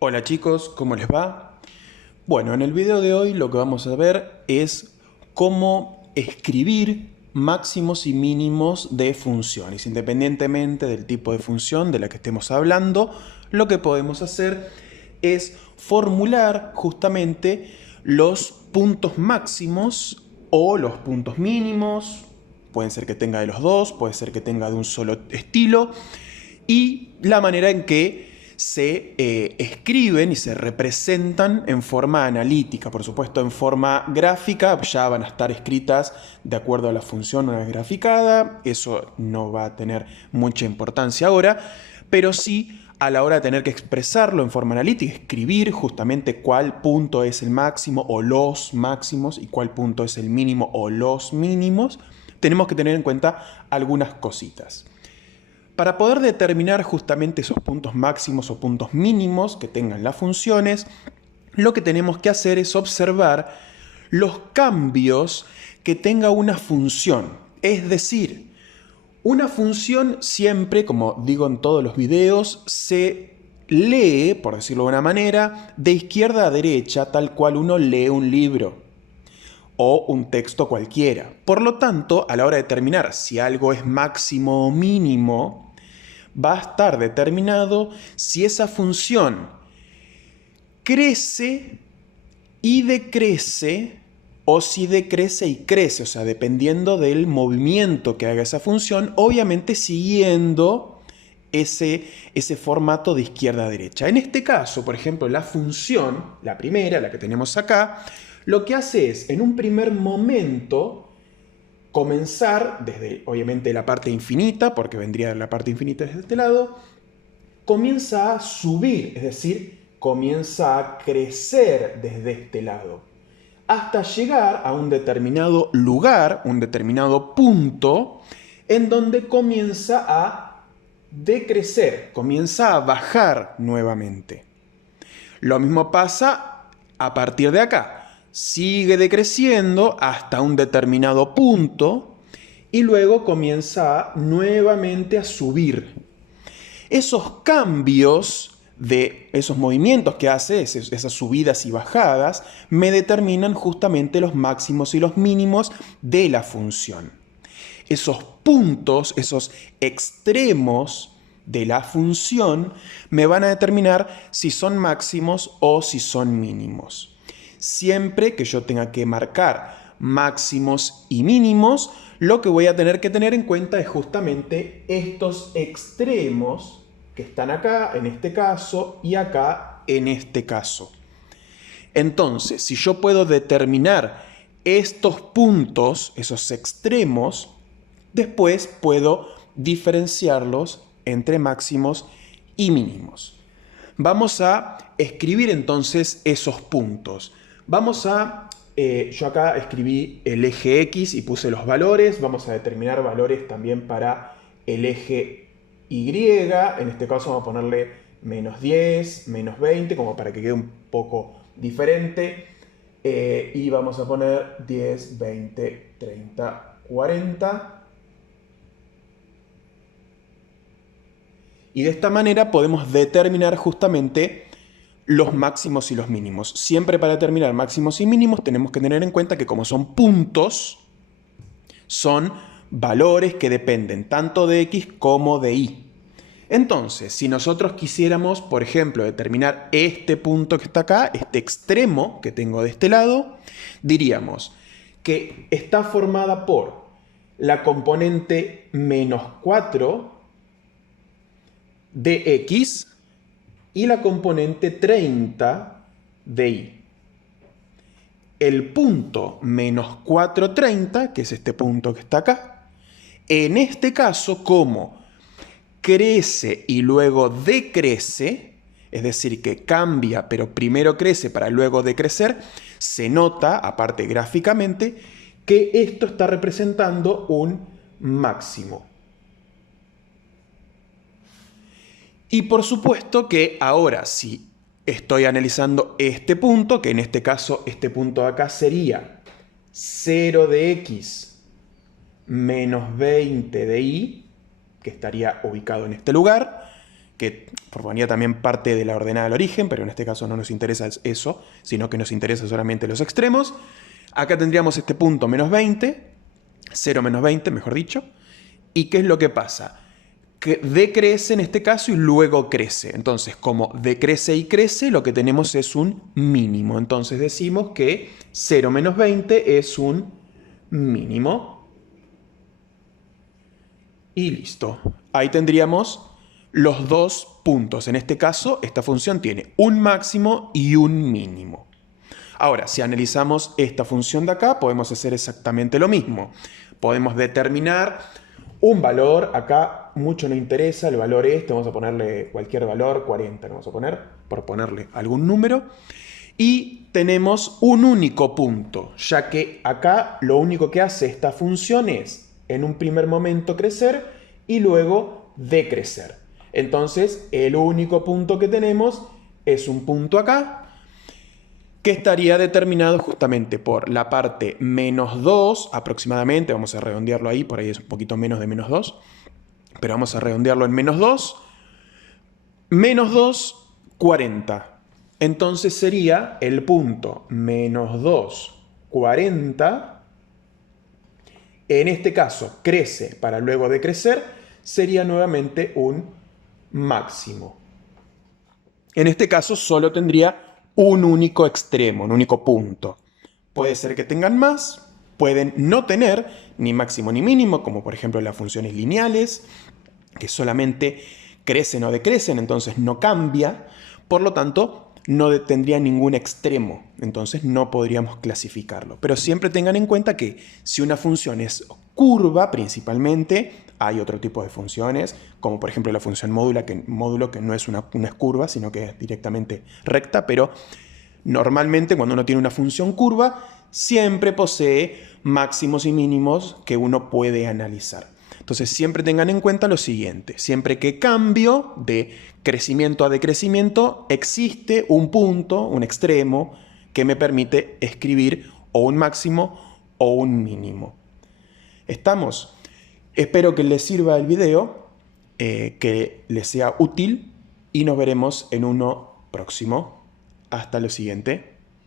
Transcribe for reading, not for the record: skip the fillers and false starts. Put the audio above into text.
Hola chicos, ¿cómo les va? Bueno, en el video de hoy lo que vamos a ver es cómo escribir máximos y mínimos de funciones. Independientemente del tipo de función de la que estemos hablando, lo que podemos hacer es formular justamente los puntos máximos o los puntos mínimos. Pueden ser que tenga de los dos, puede ser que tenga de un solo estilo, y la manera en que se escriben y se representan en forma analítica. Por supuesto, en forma gráfica ya van a estar escritas de acuerdo a la función una vez graficada. Eso no va a tener mucha importancia ahora, pero sí a la hora de tener que expresarlo en forma analítica, escribir justamente cuál punto es el máximo o los máximos y cuál punto es el mínimo o los mínimos, tenemos que tener en cuenta algunas cositas. Para poder determinar justamente esos puntos máximos o puntos mínimos que tengan las funciones, lo que tenemos que hacer es observar los cambios que tenga una función. Es decir, una función siempre, como digo en todos los videos, se lee, por decirlo de una manera, de izquierda a derecha, tal cual uno lee un libro o un texto cualquiera. Por lo tanto, a la hora de determinar si algo es máximo o mínimo, va a estar determinado si esa función crece y decrece o si decrece y crece, o sea, dependiendo del movimiento que haga esa función, obviamente siguiendo ese formato de izquierda a derecha. En este caso, por ejemplo, la función, la primera, la que tenemos acá, lo que hace es, en un primer momento, comenzar desde, obviamente, la parte infinita, porque vendría la parte infinita desde este lado, comienza a subir, es decir, comienza a crecer desde este lado, hasta llegar a un determinado lugar, un determinado punto, en donde comienza a decrecer, comienza a bajar nuevamente. Lo mismo pasa a partir de acá. Sigue decreciendo hasta un determinado punto y luego comienza nuevamente a subir. Esos cambios de esos movimientos que hace, esas subidas y bajadas, me determinan justamente los máximos y los mínimos de la función. Esos puntos, esos extremos de la función, me van a determinar si son máximos o si son mínimos. Siempre que yo tenga que marcar máximos y mínimos, lo que voy a tener que tener en cuenta es justamente estos extremos que están acá en este caso y acá en este caso. Entonces, si yo puedo determinar estos puntos, esos extremos, después puedo diferenciarlos entre máximos y mínimos. Vamos a escribir entonces esos puntos. Yo acá escribí el eje X y puse los valores. Vamos a determinar valores también para el eje Y. En este caso vamos a ponerle menos 10, menos 20, como para que quede un poco diferente. Y vamos a poner 10, 20, 30, 40. Y de esta manera podemos determinar justamente los máximos y los mínimos. Siempre para determinar máximos y mínimos tenemos que tener en cuenta que como son puntos, son valores que dependen tanto de X como de Y. Entonces, si nosotros quisiéramos, por ejemplo, determinar este punto que está acá, este extremo que tengo de este lado, diríamos que está formada por la componente menos 4 de X y la componente 30 de Y. El punto menos 430, que es este punto que está acá, en este caso, como crece y luego decrece, es decir, que cambia, pero primero crece para luego decrecer, se nota, aparte gráficamente, que esto está representando un máximo. Y por supuesto que ahora, si estoy analizando este punto, que en este caso este punto de acá sería 0 de X menos 20 de Y, que estaría ubicado en este lugar, que formaría también parte de la ordenada del origen, pero en este caso no nos interesa eso, sino que nos interesa solamente los extremos. Acá tendríamos este punto menos 20, 0 menos 20, mejor dicho. ¿Y qué es lo que pasa? Que decrece en este caso y luego crece. Entonces, como decrece y crece, lo que tenemos es un mínimo. Entonces decimos que 0 menos 20 es un mínimo. Y listo. Ahí tendríamos los dos puntos. En este caso, esta función tiene un máximo y un mínimo. Ahora, si analizamos esta función de acá, podemos hacer exactamente lo mismo. Podemos determinar un valor. Acá mucho no interesa el valor este. Vamos a ponerle cualquier valor, 40. Vamos a poner, por ponerle algún número. Y tenemos un único punto, ya que acá lo único que hace esta función es, en un primer momento, crecer y luego decrecer. Entonces, el único punto que tenemos es un punto acá, que estaría determinado justamente por la parte menos 2 aproximadamente. Vamos a redondearlo ahí, por ahí es un poquito menos de menos 2, pero vamos a redondearlo en menos 2. Menos 2, 40. Entonces sería el punto menos 2, 40. En este caso crece para luego decrecer, sería nuevamente un máximo. En este caso solo tendría un único extremo, un único punto. Puede ser que tengan más, pueden no tener ni máximo ni mínimo, como por ejemplo las funciones lineales, que solamente crecen o decrecen, entonces no cambia. Por lo tanto, no tendría ningún extremo, entonces no podríamos clasificarlo. Pero siempre tengan en cuenta que si una función es curva principalmente, hay otro tipo de funciones, como por ejemplo la función módulo, que no es una curva, sino que es directamente recta, pero normalmente cuando uno tiene una función curva, siempre posee máximos y mínimos que uno puede analizar. Entonces siempre tengan en cuenta lo siguiente: siempre que cambio de crecimiento a decrecimiento, existe un punto, un extremo, que me permite escribir o un máximo o un mínimo. ¿Estamos? Espero que les sirva el video, que les sea útil y nos veremos en uno próximo. Hasta lo siguiente.